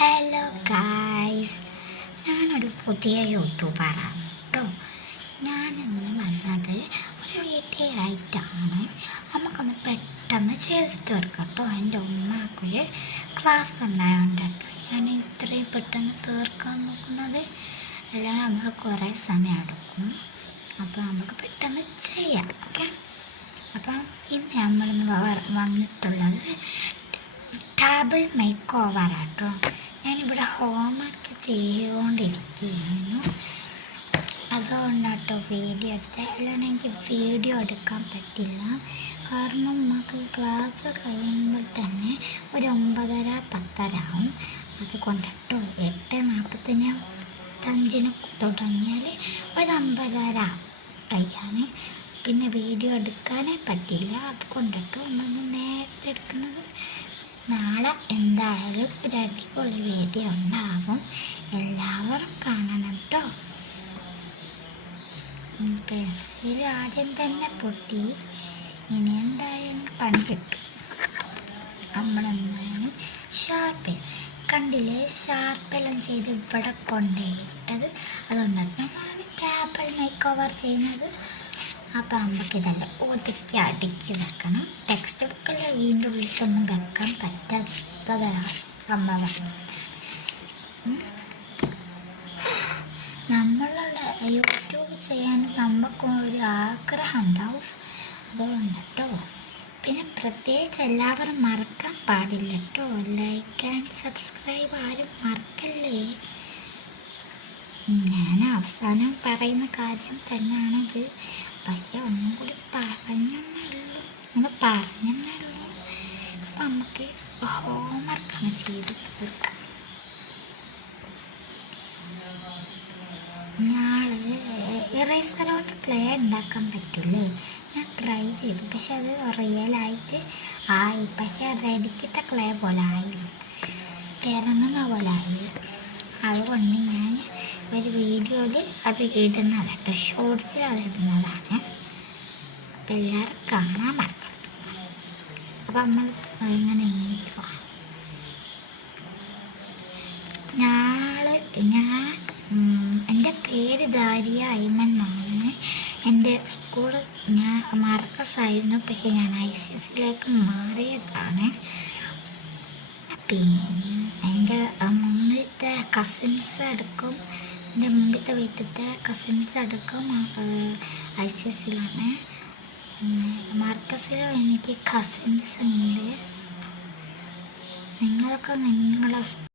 Hello guys, ഞാനൊരു പുതിയ യൂട്യൂബറാണ് കേട്ടോ. ഞാനിന്ന് വന്നത് ഒരു വീഡിയോ ആയിട്ടാണ്. നമുക്കൊന്ന് പെട്ടെന്ന് ചെയ്ത് തീർക്കാം കേട്ടോ. എൻ്റെ ഉമ്മാക്കൊരു ക്ലാസ് ഉണ്ടായതുകൊണ്ട് കേട്ടോ ഞാൻ ഇത്രയും പെട്ടെന്ന് തീർക്കാൻ നോക്കുന്നത്. അല്ലെങ്കിൽ നമ്മൾ കുറേ സമയം എടുക്കും. അപ്പോൾ നമുക്ക് പെട്ടെന്ന് ചെയ്യാം. ഓക്കെ, അപ്പം ഇന്ന് നമ്മളിന്ന് വന്നിട്ടുള്ളത് ടേബിൾ മേക്ക് ഓവറാട്ടോ. ഞാനിവിടെ ഹോംവർക്ക് ചെയ്തുകൊണ്ടിരിക്കുന്നു, അതുകൊണ്ടാട്ടോ വീഡിയോ എടുത്തത്. അല്ലാണ്ട് എനിക്ക് വീഡിയോ എടുക്കാൻ പറ്റില്ല, കാരണം നമുക്ക് ക്ലാസ് കഴിയുമ്പോൾ തന്നെ ഒരു 9:30-10 ആവും. അതുകൊണ്ടിട്ടോ 8:45 തുടങ്ങിയാൽ ഒരു 9:30 കഴിയാൻ, പിന്നെ വീഡിയോ എടുക്കാനേ പറ്റില്ല. അതുകൊണ്ടിട്ടോ നമ്മൾ നേരത്തെ എടുക്കുന്നത്. നാളെ എന്തായാലും ഒരു അടിപൊളി വീഡിയോ ഉണ്ടാകും, എല്ലാവരും കാണണം കേട്ടോ. പെൻസിൽ ആദ്യം തന്നെ പൊട്ടി, ഇനി എന്തായാലും പണി കിട്ടും. നമ്മളെന്തായാലും ഷാർപ്പെൻ കണ്ടില്ലേ, ഷാർപ്പെല്ലാം ചെയ്ത് ഇവിടെ കൊണ്ടുപോയിട്ടത്. അതുകൊണ്ടാണ് ഞാൻ ടേബിൾ മേക്ക് ഓവർ ചെയ്യുന്നത്. അപ്പം നമുക്കിതെല്ലാം ഒതുക്കി അടുക്കി വെക്കണം. ടെക്സ്റ്റ് ബുക്കെല്ലാം വീണ്ടും ഉള്ളിലൊന്നും വെക്കാൻ പറ്റാത്തതാണ് സംഭവം. നമ്മളുടെ യൂട്യൂബ് ചെയ്യാൻ നമുക്ക് ഒരു ആഗ്രഹം ഉണ്ടാവും, അതുകൊണ്ട് കേട്ടോ. പിന്നെ പ്രത്യേകിച്ച് എല്ലാവരും മറക്കാൻ പാടില്ല കേട്ടോ, ലൈക്ക് ആൻഡ് സബ്സ്ക്രൈബ് ആരും മറക്കല്ലേ. ഞാൻ അവസാനം പറയുന്ന കാര്യം തന്നെയാണിത്, പക്ഷെ ഒന്നും കൂടി പറഞ്ഞെന്നുള്ളൂ. അപ്പം നമുക്ക് ഹോംവർക്കാണ് ചെയ്ത് തീർക്കാം. ഞാള് ഇറേസർ കൊണ്ട് ക്ലേ ഉണ്ടാക്കാൻ പറ്റൂലേ, ഞാൻ ട്രൈ ചെയ്തു, പക്ഷെ അത് റിയലായിട്ട് ആയി. പക്ഷെ അത് അടിക്കത്തെ ക്ലേ പോലെ ആയില്ല, ഇറങ്ങുന്ന പോലെ ആയില്ല. അതുകൊണ്ട് ഞാൻ ഒരു വീഡിയോയിൽ അത് ഇടുന്നതാണ് കേട്ടോ, ഷോർട്സിൽ അത് ഇടുന്നതാണ്. അപ്പം എല്ലാവരും കാണാൻ മറക്കരുത്. അപ്പം നമ്മൾ ഇങ്ങനെ ഞാൻ എൻ്റെ പേര് ദാരിയ ഐമൻ എന്നാണ്. എൻ്റെ സ്കൂള് ഞാൻ മർക്കസായിരുന്നു, പക്ഷെ ഞാൻ ICSC മാറിയതാണ്. പിന്നെ എൻ്റെ മുമ്പിലത്തെ കസിൻസ് അടക്കം, എൻ്റെ മുമ്പിലത്തെ വീട്ടിലത്തെ കസിൻസ് അടക്കം ICSC മർക്കസിലും എനിക്ക് കസിൻസ് ഉണ്ട്. നിങ്ങൾക്ക് നിങ്ങളെ